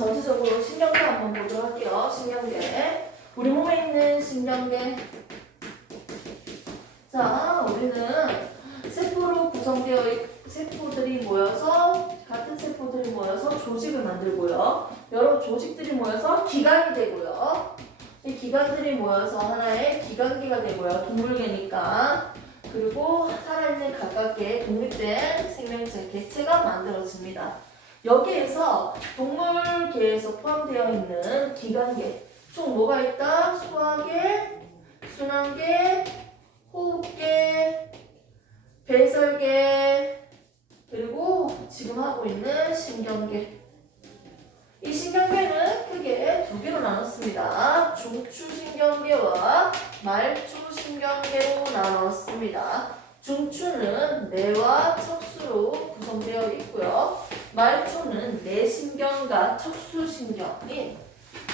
전체적으로 신경계 한번 보도록 할게요. 신경계. 우리 몸에 있는 신경계. 자, 우리는 세포로 구성되어 세포들이 모여서 같은 세포들이 모여서 조직을 만들고요. 여러 조직들이 모여서 기관이 되고요. 이 기관들이 모여서 하나의 기관계가 되고요. 동물계니까. 그리고 살아있는 각각의 독립된 생명체, 객체가 만들어집니다. 여기에서 동물계에서 포함되어 있는 기관계 총 뭐가 있다? 소화계, 순환계, 호흡계, 배설계, 그리고 지금 하고 있는 신경계. 이 신경계는 크게 두 개로 나눴습니다. 중추신경계와 말초신경계로 나눴습니다. 중추는 뇌와 척수로 구성되어 있고요. 말초는 뇌신경과 척수신경인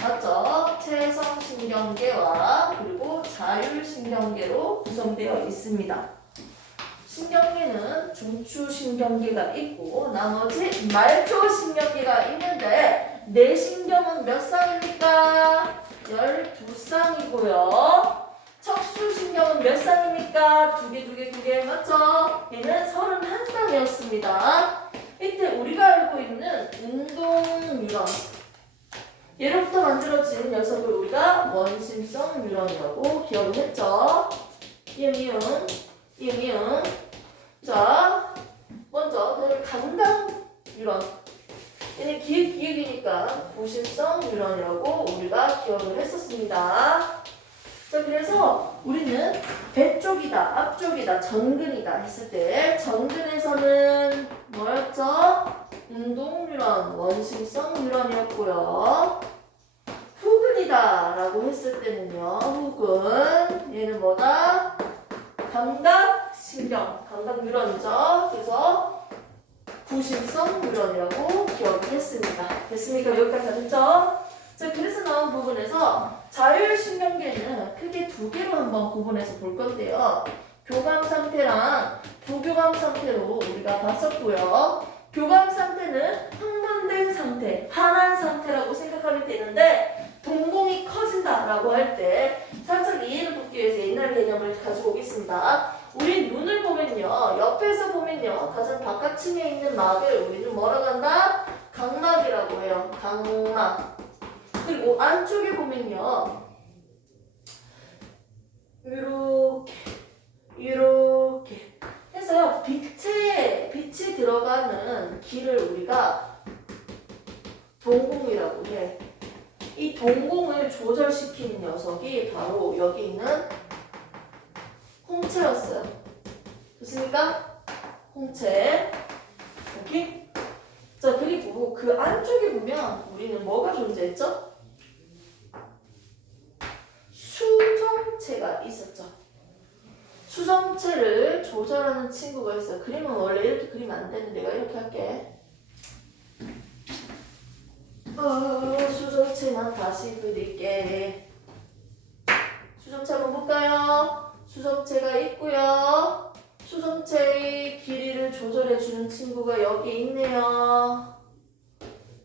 맞죠? 체성신경계와 그리고 자율신경계로 구성되어 있습니다. 신경계는 중추신경계가 있고 나머지 말초신경계가 있는데 뇌신경은 몇 쌍입니까? 12쌍이고요. 척수신경은 몇 쌍입니까? 두 개 맞죠? 얘는 31쌍이었습니다. 이때 우리가 알고 있는 운동뉴런 얘로부터 만들어진 녀석을 우리가 원심성 뉴런이라고 기억을 했죠. 이응. 자, 먼저 얘를 감각 뉴런. 얘는 기획이니까 구심성 뉴런이라고 우리가 기억을 했었습니다. 자, 그래서 우리는 배 쪽이다, 앞쪽이다, 전근이다 했을 때 전근에서는 뭐였죠? 운동 뉴런, 원심성 뉴런이었고요. 후근이다 라고 했을 때는요. 후근 얘는 뭐다? 감각신경, 감각 뉴런이죠. 그래서 구심성 뉴런이라고 기억을 했습니다. 됐습니까? 여기까지 다 됐죠? 자, 그래서 나온 부분에서 자율신경계는 크게 두 개로 한번 구분해서 볼 건데요. 교감 상태랑 부교감 상태로 우리가 봤었고요. 교감 상태는 흥분된 상태, 환한 상태라고 생각하면 되는데 동공이 커진다라고 할 때 살짝 이해를 돕기 위해서 옛날 개념을 가지고 오겠습니다. 우리 눈을 보면요. 옆에서 보면요. 가장 바깥층에 있는 막을 우리는 뭐라고 한다? 각막이라고 해요. 각막. 그리고 안쪽에 보면요. 이렇게 해서요. 빛이 들어가는 길을 우리가 동공이라고 해. 이 동공을 조절시키는 녀석이 바로 여기 있는 홍채였어요. 좋습니까? 홍채. 오케이? 자, 그리고 그 안쪽에 보면 우리는 뭐가 존재했죠? 수정체가 있었죠. 수정체를 조절하는 친구가 있어요. 그림은 원래 이렇게 그리면 안 되는데 내가 이렇게 할게. 수정체만 다시 그릴게. 수정체 한번 볼까요? 수정체가 있고요. 수정체의 길이를 조절해주는 친구가 여기 있네요.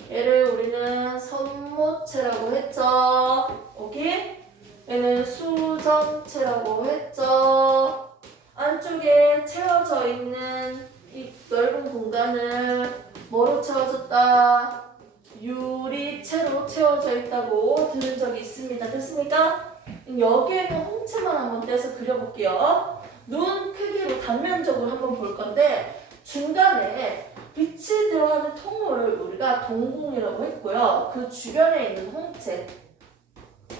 얘를 우리는 선모체라고 했죠. 오케이? 얘는 수정체라고 했죠. 안쪽에 채워져 있는 이 넓은 공간을 뭐로 채워졌다? 유리체로 채워져 있다고 들은 적이 있습니다. 됐습니까? 여기에는 홍채만 한번 떼서 그려볼게요. 눈 크기로 단면적으로 한번 볼 건데 중간에 빛이 들어가는 통로를 우리가 동공이라고 했고요. 그 주변에 있는 홍채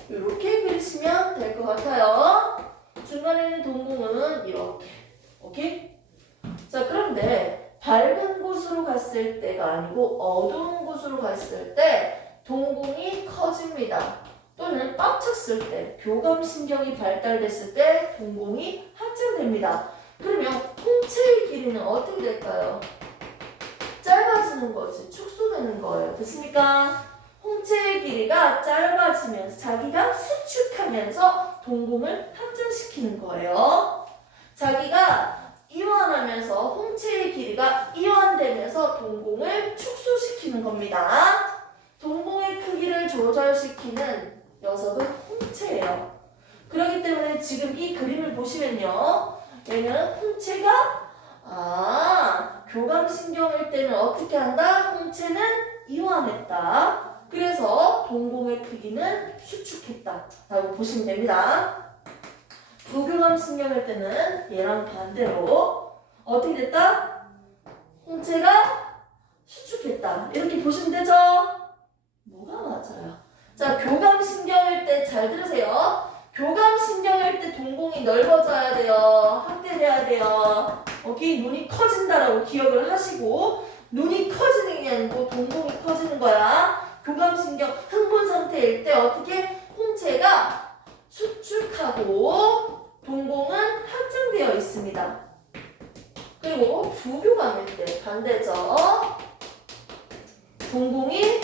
이렇게 그리시면 될 것 같아요. 중간에 있는 동공은 이렇게. 오케이? 자, 그런데 밝은 곳으로 갔을 때가 아니고 어두운 곳으로 갔을 때 동공이 커집니다. 또는 빡쳤을 때, 교감신경이 발달됐을 때 동공이 확장됩니다. 그러면 홍채의 길이는 어떻게 될까요? 짧아지는 거지, 축소되는 거예요. 됐습니까? 홍채의 길이가 짧아지면서 자기가 수축하면서 동공을 확장시키는 거예요. 자기가 이완하면서 홍채의 길이가 이완되면서 동공을 축소시키는 겁니다. 동공이 조절시키는 녀석은 홍채예요. 그렇기 때문에 지금 이 그림을 보시면요. 얘는 홍채가 교감신경일 때는 어떻게 한다? 홍채는 이완했다. 그래서 동공의 크기는 수축했다 라고 보시면 됩니다. 부교감신경일 때는 얘랑 반대로 어떻게 됐다? 홍채가 수축했다. 이렇게 보시면 되죠? 뭐가 맞아요? 자, 교감신경일 때 잘 들으세요. 교감신경일 때 동공이 넓어져야 돼요. 확대돼야 돼요. 오케이? 눈이 커진다라고 기억을 하시고, 눈이 커지는 게 아니고 동공이 커지는 거야. 교감신경 흥분 상태일 때 어떻게? 홍채가 수축하고 동공은 확장되어 있습니다. 그리고 부교감일 때 반대죠. 동공이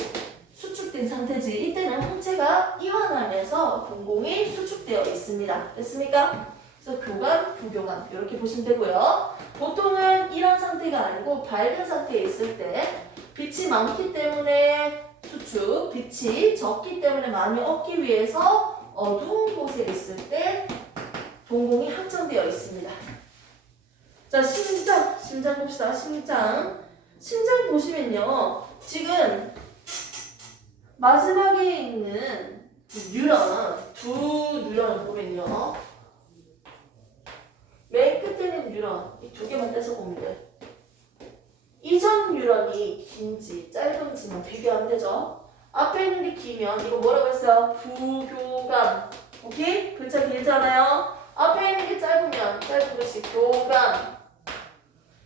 수축된 상태지. 이때는 홍채가 이완하면서 동공이 수축되어 있습니다. 됐습니까? 그래서 교감, 부교감 이렇게 보시면 되고요. 보통은 이런 상태가 아니고 밝은 상태에 있을 때 빛이 많기 때문에 수축, 빛이 적기 때문에 많이 얻기 위해서 어두운 곳에 있을 때 동공이 확장되어 있습니다. 자, 심장 봅시다. 심장 보시면요. 지금 마지막에 있는 뉴런, 두 뉴런을 보면요. 맨 끝에 있는 뉴런, 이 두 개만 떼서 보면 돼. 이전 뉴런이 긴지 짧은지만 비교하면 되죠. 앞에 있는 게 기면 이거 뭐라고 했어요? 부교감. 오케이? 글자 길잖아요. 앞에 있는 게 짧은 것이 교감.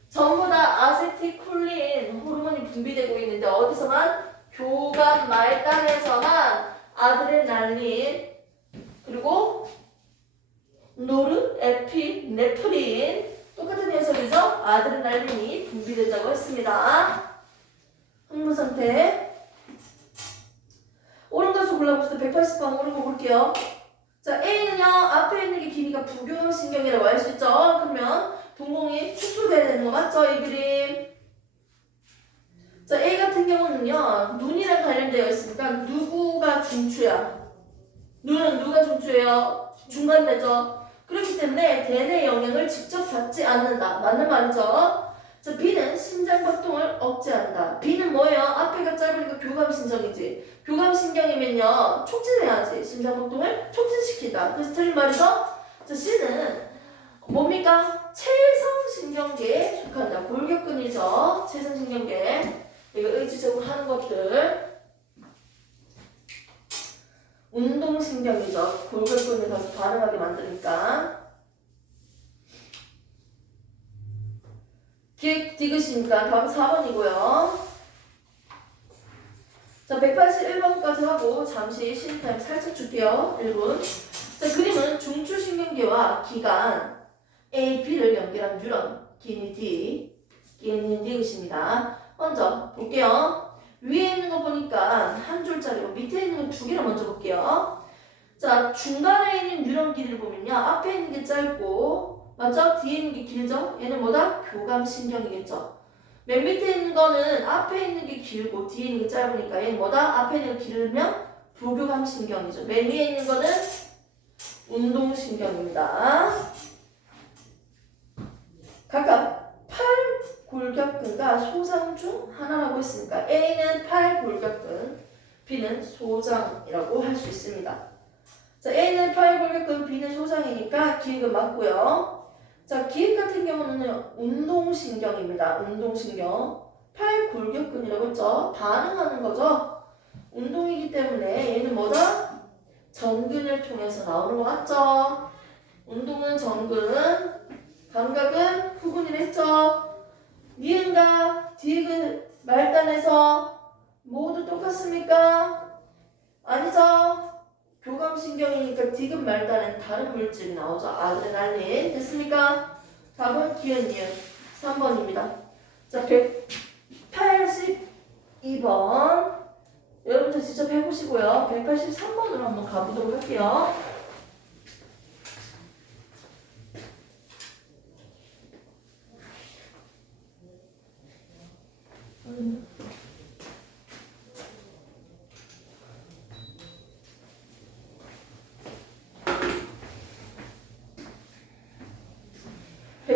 전부 다 아세틸콜린 호르몬이 분비되고 있는데 어디서만? 교감 말단에서만 아드레날린 그리고 노르에피네프린 똑같은 녀석이죠? 아드레날린이 분비된다고 했습니다. 흥분 상태. 옳은 것을 골라봅시다. 180번 옳은 거 볼게요. 자, A는요, 앞에 있는 게 길이가 부교감신경이라고 할 수 있죠? 그러면 동공이 축소돼야 되는 거 맞죠? 이 그림. 자, A 같은 경우는요, 눈이랑 관련되어 있으니까 누구가 중추야? 눈은 누가 중추예요? 중간대죠. 그렇기 때문에 대뇌 영향을 직접 받지 않는다. 맞는 말이죠? 자, B는 심장박동을 억제한다. B는 뭐예요? 앞에가 짧으니까 교감신경이지. 교감신경이면요, 촉진해야지. 심장박동을 촉진시킨다. 그래서 틀린 말이죠? 자, C는 뭡니까? 체성신경계에 속한다. 골격근이죠. 체성신경계. 이거 의지적으로 하는 것들. 운동신경이죠. 골격근을 가서 반응하게 만드니까. 기획 디귿이니까 답은 4번이고요. 자, 181번까지 하고 잠시 쉬는 타임 살짝 줄게요. 1분. 자, 그림은 중추신경계와 기관 A, B를 연결한 뉴런 기니 D, 기니 디귿입니다. 먼저 볼게요. 위에 있는 거 보니까 한 줄짜리고 밑에 있는 거 두 개를 먼저 볼게요. 자, 중간에 있는 뉴런 길이를 보면요. 앞에 있는 게 짧고 맞죠? 뒤에 있는 게 길죠? 얘는 뭐다? 교감신경이겠죠. 맨 밑에 있는 거는 앞에 있는 게 길고 뒤에 있는 게 짧으니까 얘는 뭐다? 앞에 있는 게 길면 부교감신경이죠. 맨 위에 있는 거는 운동신경입니다. 각각 팔골격근과 소장 중 하나라고 했으니까 A는 팔골격근, B는 소장이라고 할 수 있습니다. 자, A는 팔골격근, B는 소장이니까 기획은 맞고요. 자, 기획 같은 경우는 운동신경입니다. 운동신경. 팔골격근이라고 했죠. 반응하는 거죠. 운동이기 때문에 얘는 뭐다? 전근을 통해서 나오는 거 맞죠? 운동은 전근, 감각은 후근을 했죠. 니은과 디귿 말단에서 모두 똑같습니까? 아니죠? 교감신경이니까 디귿 말단엔 다른 물질이 나오죠. 아드레날린. 됐습니까? 답은 기은, 니은 3번입니다. 자, 182번. 여러분들 직접 해보시고요. 183번으로 한번 가보도록 할게요.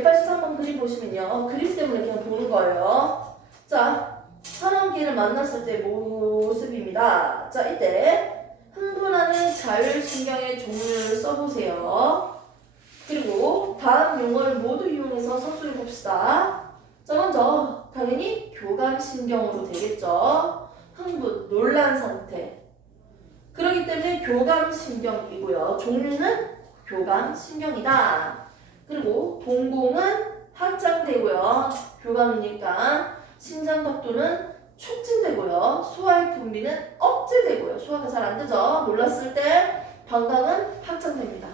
183번 그림 보시면요. 그림 때문에 그냥 보는 거예요. 자, 환원기를 만났을 때 모습입니다. 자, 이때 흥분하는 자율신경의 종류를 써보세요. 그리고 다음 용어를 모두 이용해서 서술해 봅시다. 자, 먼저 당연히 교감신경으로 되겠죠. 흥분, 놀란 상태. 그렇기 때문에 교감신경이고요. 종류는 교감신경이다. 그리고 동공은 확장되고요. 교감이니까 심장박도는 촉진되고요. 소화의 분비는 억제되고요. 소화가 잘 안 되죠. 놀랐을 때 방광은 확장됩니다.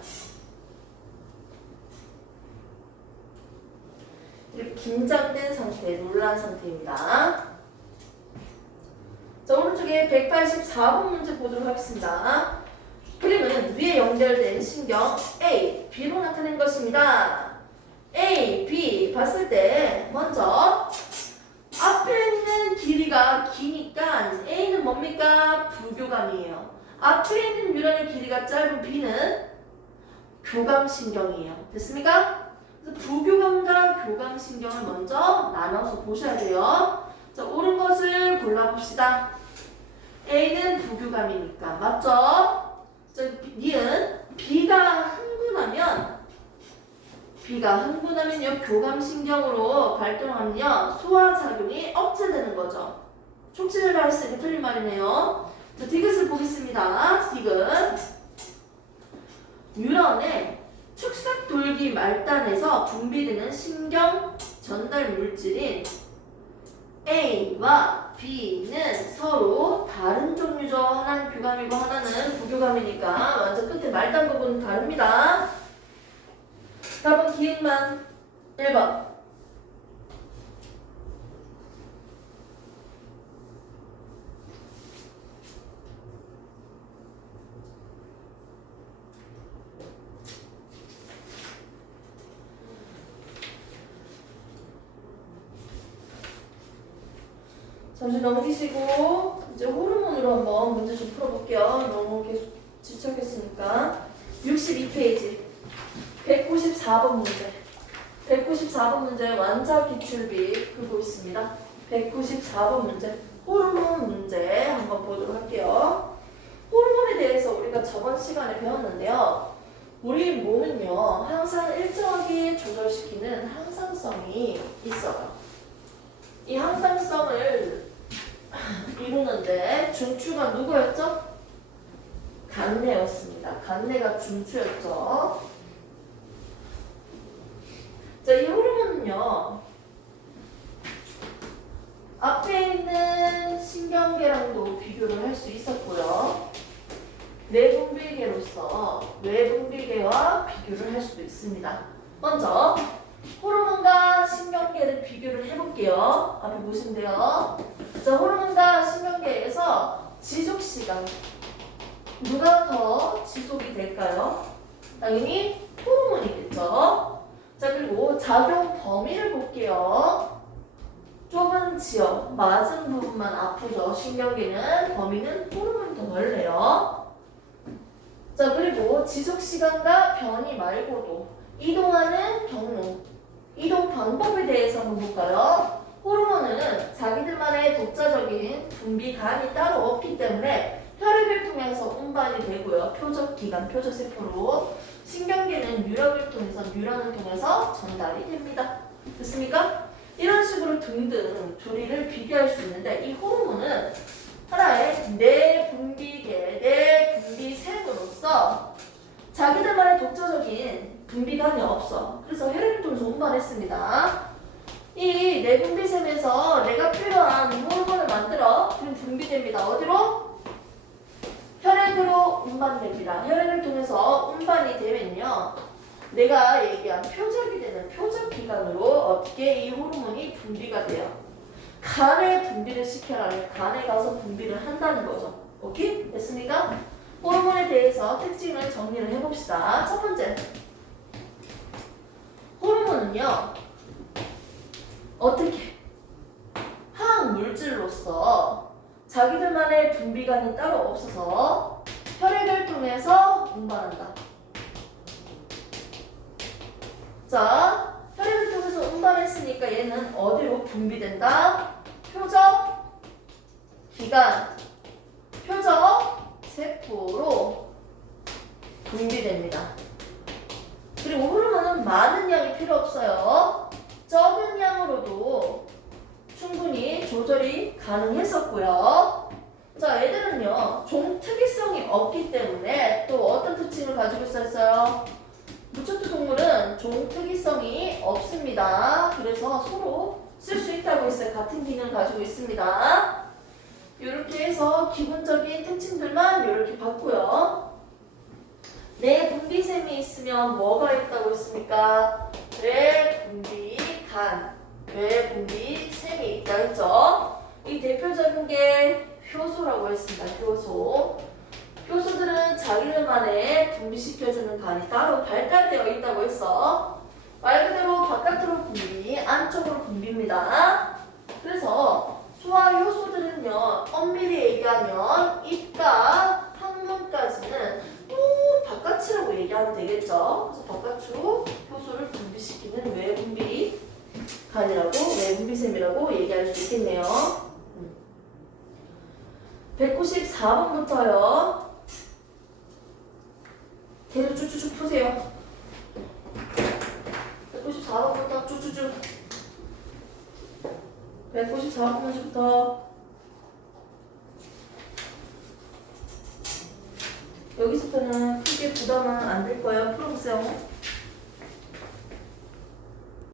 이렇게 긴장된 상태, 놀란 상태입니다. 자, 오른쪽에 184번 문제 보도록 하겠습니다. 그림은 위에 연결된 신경 A, B로 나타낸 것입니다. A, B 봤을 때 먼저 앞에 있는 길이가 기니까 A는 뭡니까? 부교감이에요. 앞에 있는 뉴런의 길이가 짧은 B는 교감신경이에요. 됐습니까? 그래서 부교감과 교감신경을 먼저 나눠서 보셔야 돼요. 자, 옳은 것을 골라봅시다. A는 부교감이니까 맞죠? 자, 니은 B가 흥분하면요 교감신경으로 발동하면요 소화작용이 억제되는 거죠. 촉진을 했으니 틀린 말이네요. 자, 디귿을 보겠습니다. 디귿 뉴런의 축삭돌기 말단에서 분비되는 신경 전달 물질인 A와 B는 서로 다른 종류죠. 하나는 교감이고 하나는 부교감이니까 완전 끝에 말단 부분은 다릅니다. 답은 기획만 1번. 잠시 넘기시고 이제 호르몬으로 한번 문제 좀 풀어볼게요. 너무 계속 지쳤겠으니까. 62페이지 194번 문제. 194번 문제 완자 기출비 풀고 있습니다. 194번 문제 호르몬 문제 한번 보도록 할게요. 호르몬에 대해서 우리가 저번 시간에 배웠는데요. 우리 몸은요 항상 일정하게 조절시키는 항상성이 있어요. 이 항상성을 이루는데 중추가 누구였죠? 간내였습니다. 간내가 중추였죠. 자, 이 호르몬은요 앞에 있는 신경계랑도 비교를 할 수 있었고요. 내분비계로서 외분비계와 비교를 할 수도 있습니다. 먼저 호르몬과 신경계를 비교를 해볼게요. 앞에 보시면 돼요. 자, 호르몬과 신경계에서 지속시간 누가 더 지속이 될까요? 당연히 호르몬이겠죠. 자, 그리고 작용 범위를 볼게요. 좁은 지역, 맞은 부분만 아프죠. 신경계는 범위는 호르몬이 더 넓네요. 자, 그리고 지속시간과 변이 말고도 이동하는 경로, 이동 방법에 대해서 한번 볼까요? 호르몬은 자기들만의 독자적인 분비관이 따로 없기 때문에 혈액을 통해서 운반이 되고요. 표적기관, 표적세포로. 신경계는 유력을 통해서, 뉴런을 통해서 전달이 됩니다. 됐습니까? 이런 식으로 등등 둘이를 비교할 수 있는데 이 호르몬은 하나의 내분비계, 내분비샘으로서 자기들만의 독자적인 분비관이 없어. 그래서 혈액을 통해서 운반했습니다. 이 내분비샘에서 내가 필요한 호르몬을 만들어 그럼 분비됩니다. 어디로? 혈액으로 운반됩니다. 혈액을 통해서 운반이 되면요. 내가 얘기한 표적이 되는 표적기관으로 어떻게 이 호르몬이 분비가 돼요. 간에 분비를 시켜라면 간에 가서 분비를 한다는 거죠. 오케이? 됐습니까? 호르몬에 대해서 특징을 정리를 해봅시다. 첫 번째. 호르몬은요. 어떻게? 화학물질로서 자기들만의 분비관이 따로 없어서 혈액을 통해서 운반한다. 자, 혈액을 분담했으니까 얘는 어디로 분비된다? 표적 기관, 표적 세포로 분비됩니다. 그리고 호르몬은 많은 양이 필요 없어요. 적은 양으로도 충분히 조절이 가능했었고요. 자, 애들은요, 종특이성이 없기 때문에 또 어떤 특징을 가지고 있었어요? 무척도 동물은 종특이성이 없습니다. 그래서 서로 쓸 수 있다고 했어요. 같은 기능을 가지고 있습니다. 이렇게 해서 기본적인 특징들만 이렇게 봤고요. 뇌분비샘이 있으면 뭐가 있다고 했습니까? 뇌분비간, 뇌분비샘이 있다 했죠? 이 대표적인 게 효소라고 했습니다. 효소. 효소들은 자기들만의 분비시켜주는 간이 따로 발달되어 있다고 했어. 말 그대로 바깥으로 분비, 안쪽으로 분비입니다. 그래서 소화 효소들은요, 엄밀히 얘기하면 입과 항문까지는 바깥이라고 얘기하면 되겠죠. 그래서 바깥으로 효소를 분비시키는 외분비간이라고, 외분비샘이라고 얘기할 수 있겠네요. 194번부터요. 계속 쭉쭉쭉 푸세요. 194번부터 쭉쭉쭉. 194번 문제부터. 여기서부터는 크게 부담은 안 될 거예요. 풀어보세요.